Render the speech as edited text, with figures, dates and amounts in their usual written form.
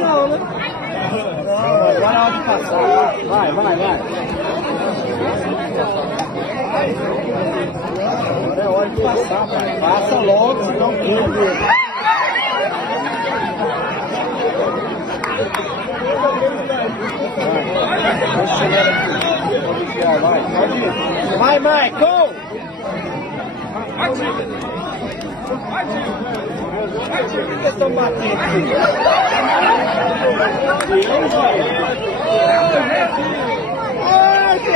não, né? Não, agora é hora de passar. Vai. Agora é hora de passar, pai. Passa logo, senão quebra. Vai, Michael! Por que eles estão batendo aqui? Ai, que